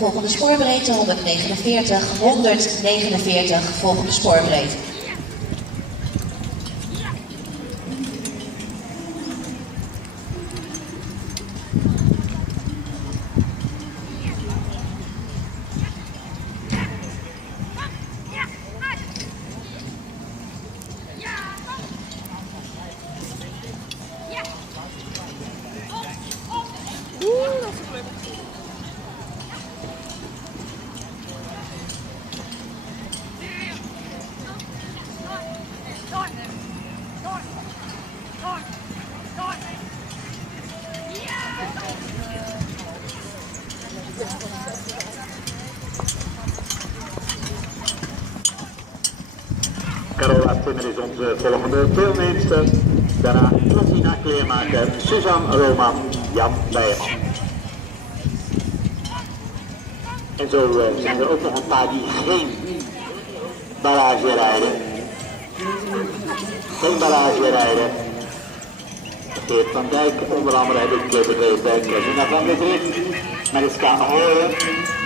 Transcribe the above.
volgende spoorbreedte 149, 149, volgende spoorbreedte. Carola Timmer is onze volgende deelnemster. Daarna Klasina Kleermaker, Suzanne Roman, Jan Leijerman. En zo zijn er ook nog een paar die geen barrage rijden. Geen barrage rijden. Geert van Dijk, onder andere heb ik begrepen bij Klasina van de Drift. Mariska Horen.